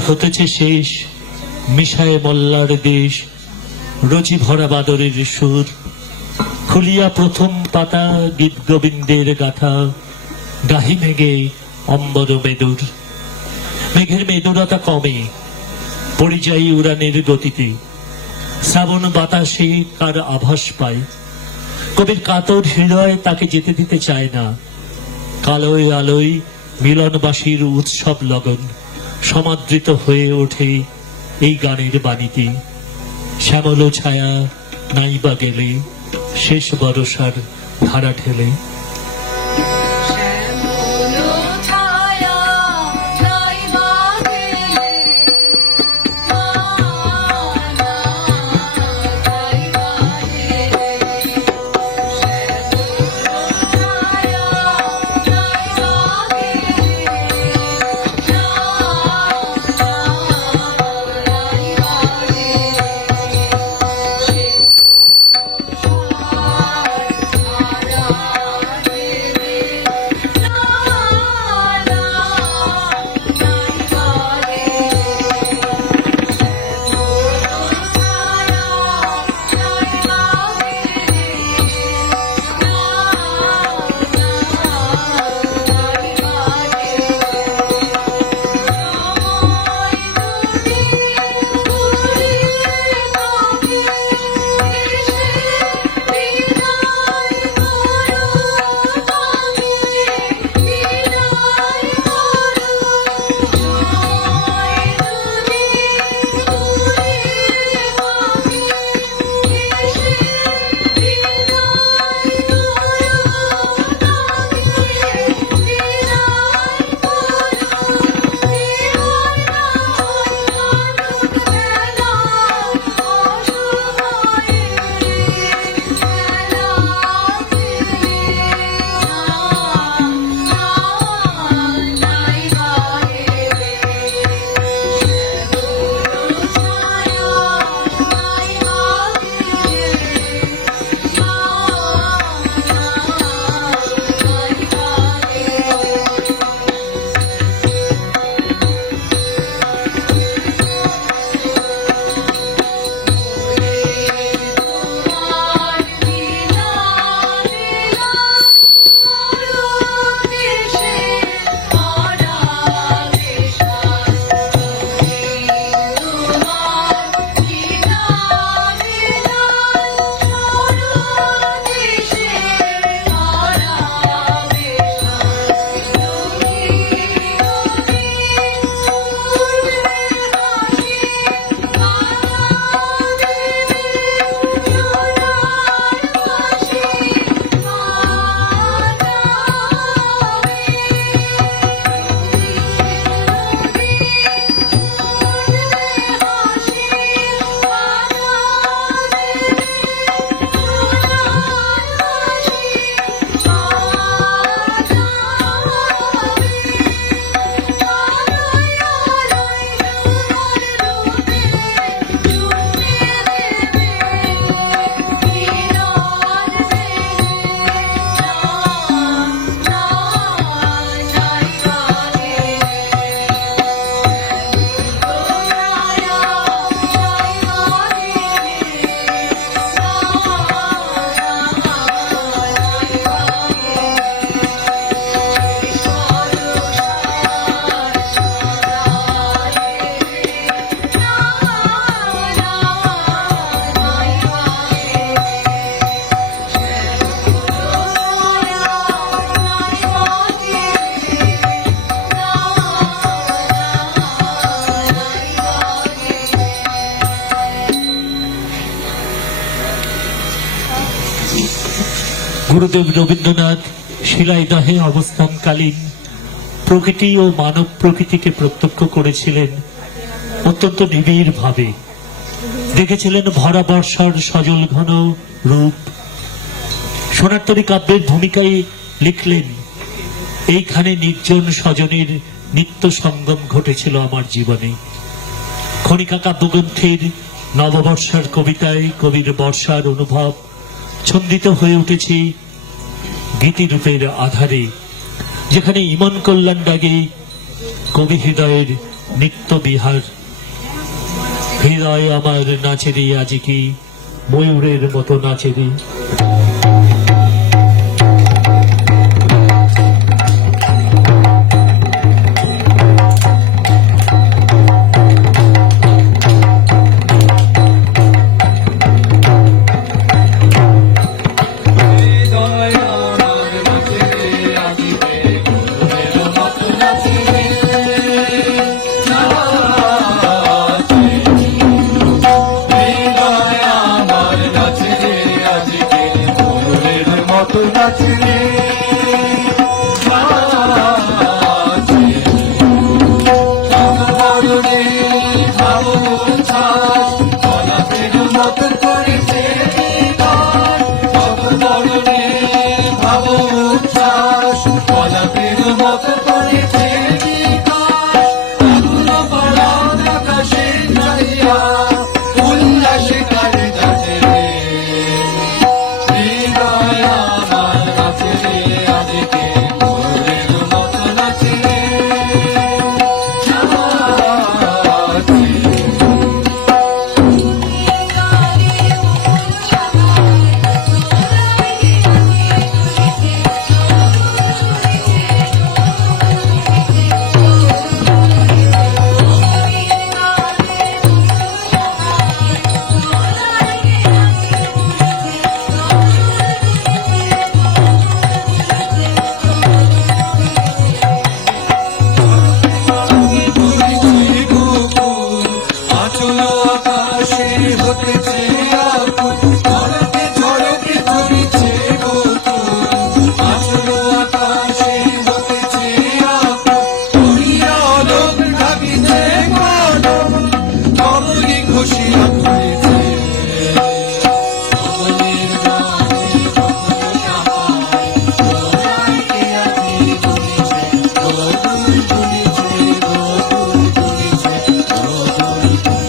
হতেছে শেষ মিশায় মল্লার দেশ, রচি ভরা বাদরের সুর, খুলিয়া প্রথম পাতা গীত গোবিন্দের গাথা, গাহি মেঘে অম্বর মেদুর। মেঘের মেদুরতা কমে, পরিযায়ী উড়ানের গতিতে, শ্রাবণ বাতাসে কার আভাস পায়। কবির কাতর হৃদয় তাকে যেতে দিতে চায় না। কালোয় আলোয় মিলনবাসীর উৎসব লগন সমাদৃত হয়ে ওঠে এই গানের বাণীতে। শ্যামল ছায়া নাইবা গেলে শেষ বরষার ধারা ঠেলে। শ্যামল ছায়া নাইবা গেলে, নাইবা গেলে, শ্যামল ছায়া নাইবা গুরুদেব রবীন্দ্রনাথ শিলাইদহে অবস্থানকালীন প্রকৃতি ও মানব প্রকৃতিকে প্রত্যক্ষ করেছিলেন অত্যন্ত নিবিড় ভাবে। দেখেছিলেন ভরা বর্ষার সজল ঘন রূপ। সোনারতরী কাব্যের ভূমিকায় লিখলেন, এইখানে নির্জন স্বজনের নিত্য সঙ্গম ঘটেছিল আমার জীবনে। খনিকা কাব্যগ্রন্থের নববর্ষার কবিতায় কবির বর্ষার অনুভব ছন্দিত হয়ে উঠেছে গীতিরূপের আধারে, যেখানে ইমন কল্যাণ ডাগে কবি হৃদয়ের নিত্য বিহার। হৃদয় আমার নাচে রে আজি কি ময়ূরের মতো নাচে রে। হৃদয় আমার নাচে রে আজি রে ময়ূরের মতো নাচে রে। হৃদয় আমার নাচে রে আজি রে ময়ূরের মতো নাচে রে। মরণে ভাবো ছাস কলাপের মতো করেছে বিকাশ। মরণে ভাবো ছাস কলাপের মতো করেছে বিকাশ। আগুন পড়ান আকাশে চালিয়া উল্লাসে কারে যাচ্ছে রে। হৃদয় আমার নাচে রে আজকে ময়ূরের মতো নাচে রে। আচলো আকাশে হতেছে আকুল ঝড়কে ঝড়কে ঝরিছে নতুন। আচলো আকাশে হতেছে আকুল করিয়া আলোক ঢাকিছে কলম কমলে খুশিয়া ফুলেছে। কমলের গানে কখনো সাহায় দোলাইতে আজি দুলিছে গোকুল দুলিছে গোকুল দুলিছে গোকুল দুলিছে।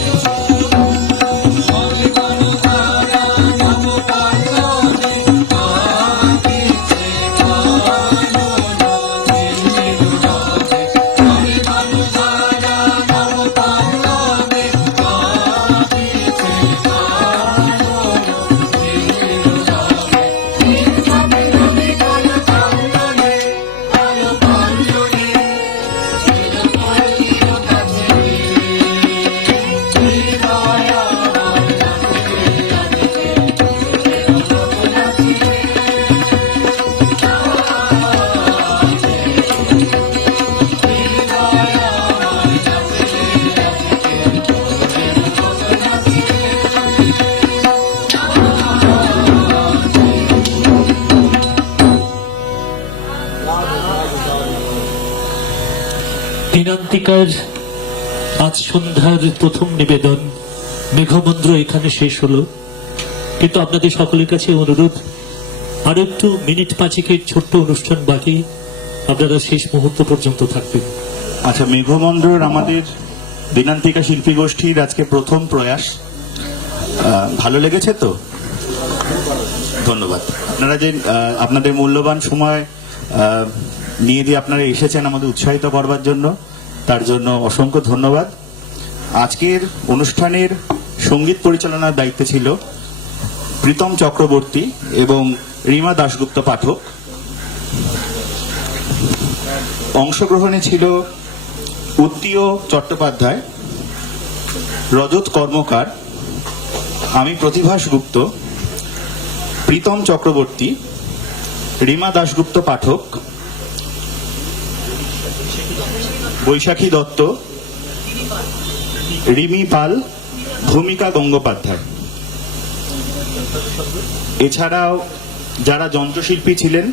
দিনান্তিকার আজ সন্ধ্যার প্রথম নিবেদন মেঘমন্দ্র এখানে শেষ হলো, কিন্তু আপনাদের সকলের কাছে অনুরোধ, আরো একটু মিনিট পাঁচেকের ছোট্ট অনুষ্ঠান বাকি, আপনারা শেষ মুহূর্ত পর্যন্ত থাকবেন। আচ্ছা, মেঘমন্দ্রর আমাদের দিনান্তিকা শিল্পী গোষ্ঠীর আজকে প্রথম প্রয়াস, ভালো লেগেছে তো? ধন্যবাদ। আপনারা যে আপনাদের মূল্যবান সময় নিয়ে দিয়ে আপনারা এসেছেন আমাদের উৎসাহিত করবার জন্য, তার জন্য অসংখ্য ধন্যবাদ। আজকের অনুষ্ঠানের সঙ্গীত পরিচালনার দায়িত্বে ছিল প্রীতম চক্রবর্তী এবং রিমা দাশগুপ্ত পাঠক। অংশগ্রহণে ছিল উত্তীয় চট্টোপাধ্যায়, রজত কর্মকার, আমি প্রতিভাস গুপ্ত, প্রীতম চক্রবর্তী, রিমা দাশগুপ্ত পাঠক, বৈশাখী দত্ত, রিমি পাল, ভূমিকা গঙ্গোপাধ্যায়। এছাড়াও যারা যন্ত্রশিল্পী ছিলেন,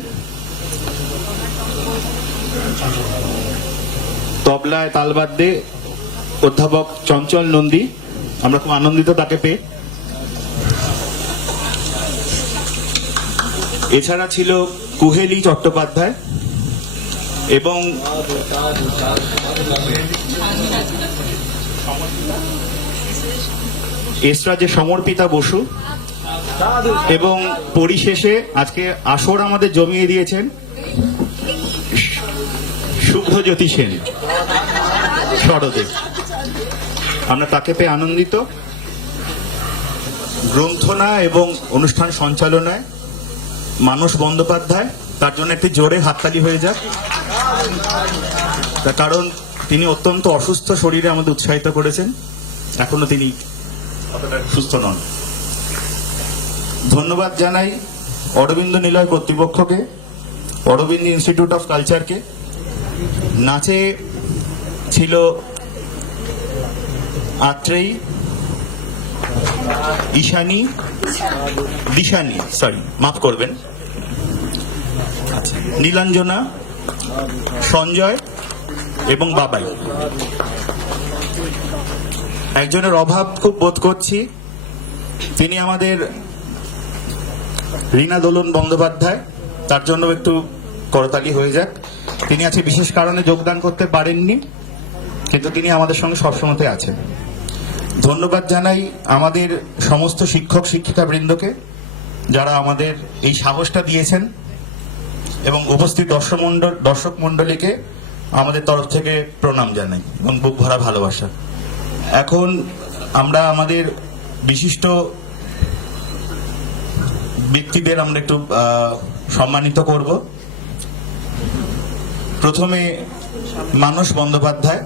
তবলায় তালবাদ্যে অধ্যাপক চঞ্চল নন্দী, আমরা খুব আনন্দিত তাকে পেয়ে। এছাড়া ছিল কুহেলি চট্টোপাধ্যায় এবং এসরাজে সমর্পিতা বসু, এবং পরিশেষে আজকে আসর আমাদের জমিয়ে দিয়েছেন শুভ্রজ্যোতি সেন। সরদে। আমরা তাকে পেয়ে আনন্দিত। গ্রন্থনা এবং অনুষ্ঠান সঞ্চালনায় মানস বন্দ্যোপাধ্যায়, তার জন্য একটি জোরে হাততালি হয়ে যাক। তার কারণ তিনি অত্যন্ত অসুস্থ শরীরে আমাদের উৎসাহিত করেছেন, এখনো তিনি অতটা সুস্থ নন। ধন্যবাদ জানাই অরবিন্দ নিলয় কর্তৃপক্ষকে, অরবিন্দ ইনস্টিটিউট অফ কালচারকে। নাচে ছিল আত্রেই, ঈশানী, দিশানী, সরি মাফ করবেন, নীলাঞ্জনা, সঞ্জয় এবং বাবাই। একজনের অভাব খুব বোধ করছি, তিনি আমাদের রীনা দোলন বন্দ্যোপাধ্যায়, তার জন্য একটু করতালি হয়ে যাক। তিনি আজকে বিশেষ কারণে যোগদান করতে পারেননি, কিন্তু তিনি আমাদের সঙ্গে সবসময় আছেন। ধন্যবাদ জানাই আমাদের সমস্ত শিক্ষক শিক্ষিকা বৃন্দকে, যারা আমাদের এই সাহসটা দিয়েছেন, এবং উপস্থিত দর্শক মণ্ডলীকে আমাদের তরফ থেকে প্রণাম জানাই এবং বুক ভরা ভালোবাসা। এখন আমরা আমাদের বিশিষ্ট ব্যক্তিদের আমরা একটু সম্মানিত করব। প্রথমে মানস বন্দ্যোপাধ্যায়,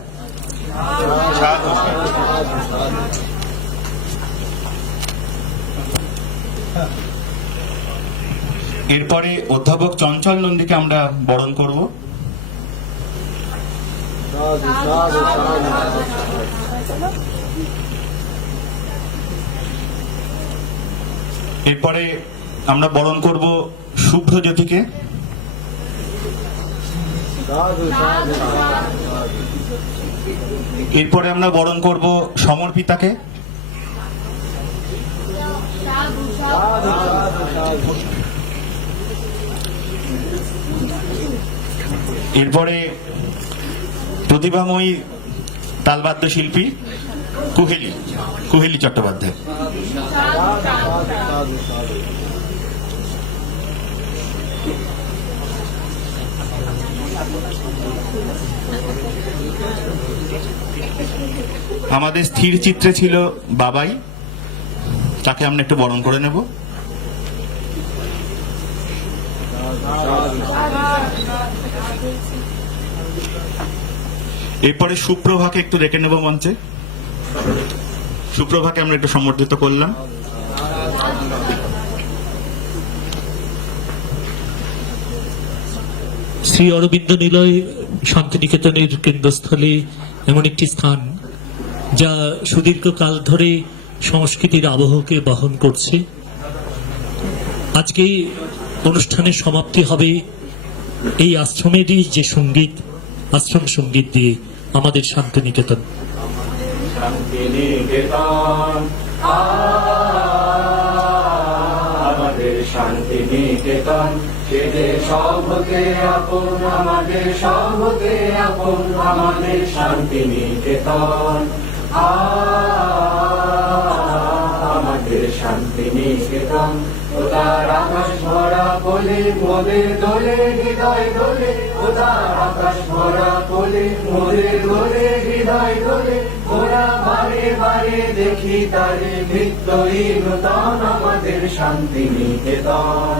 এরপরে অধ্যাপক চঞ্চল নন্দীকে আমরা বরণ করব। এরপরে আমরা বরণ করব শুভ্রজ্যোতিকে। এরপরে আমরা বরণ করব সমর্পিতাকে। এরপরে প্রতিভাময়ী তালবাদ্য শিল্পী কুহেলি চট্টোপাধ্যায়। আমাদের স্থির চিত্রে ছিল বাবাই, তাকে আমরা একটু বরণ করে নেব। এরপরে সুপ্রভাকে একটু রেখে নেব মঞ্চে। সুপ্রভাকে আমরা একটু সম্বর্ধিত করলাম। শ্রী অরবিন্দ নিলয় শান্তিনিকেতনের কেন্দ্রস্থলে এমন একটি স্থান, যা সুদীর্ঘকাল ধরে সংস্কৃতির আবহকে বহন করছে। আজকে অনুষ্ঠানের সমাপ্তি হবে এই আশ্রমেরই যে সঙ্গীত, আশ্রম সঙ্গীত দিয়ে আমাদের শান্তিনিকেতন। শান্তিনিকেতন, আমাদের শান্তিনিকেতন, সে যে সবকে আপন, আমাদের সবকে আপন, আমাদের শান্তিনিকেতন, আমাদের শান্তিনিকেতন। ওদার আকাশ ভরা কোলে মোদের দোলে, হৃদয় দোলে, ওদার আকাশ ভরা কোলে মোদের দোলে, হৃদয় দোলে। ওরা বারে বারে দেখি তারে নিত্যই নূতন, আমাদের শান্তিনিকেতন,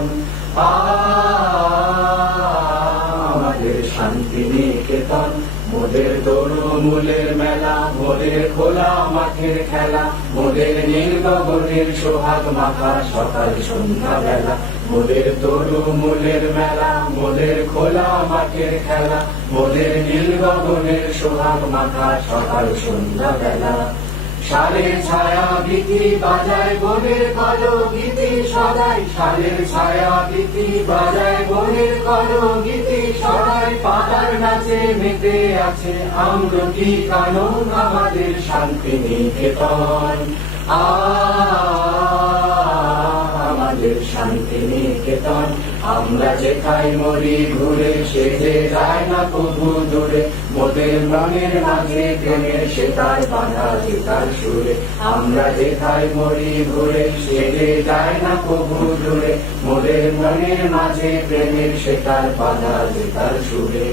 আমাদের শান্তিনিকেতন। মোদের তরুমূলের মেলা, মোদের খোলা মাঠের খেলা, মোদের নীল গগনের সোহাগ মাখা সকাল সন্ধ্যা বেলা। মোদের তরুমূলের মেলা, মোদের খোলা মাঠের খেলা, মোদের নীল গগনের সোহাগ মাখা সকাল সন্ধ্যা বেলা। শালের ছায়া বীথি বাজায় বনের কলো গীতি সদাই, শালের ছায়া বীথি বাজায় বনের কলো গীতি সদাই। পাতার নাচে মেতে আছে আমরুটি কানন, আমাদের শান্তিনিকেতন, আমাদের শান্তিনিকেতন। আমরা যেথায় মরি ঘুরে, সে যে যায় না কবু দূরে, মোদের মনের মাঝে প্রেমের সে তার বাঁধা যে তার সুরে। আমরা যেথায় মরি ঘুরে, সে যে যায় না কবু দূরে, মোদের মনের মাঝে প্রেমের সে তার বাঁধা যে তার সুরে।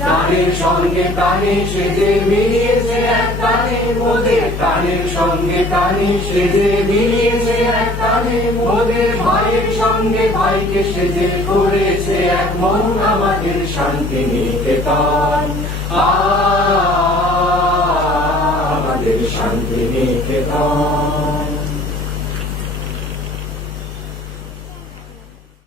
প্রাণের সঙ্গে প্রাণে সে যে মিলিয়ে মোদের প্রাণের সঙ্গে টানে সেজে মিলিয়েছে এক টানে, মোদের ভাইয়ের সঙ্গে ভাইকে সেজে করেছে এক মন আমাদের শান্তি নিকেতন। আমাদের শান্তি নিকেতন।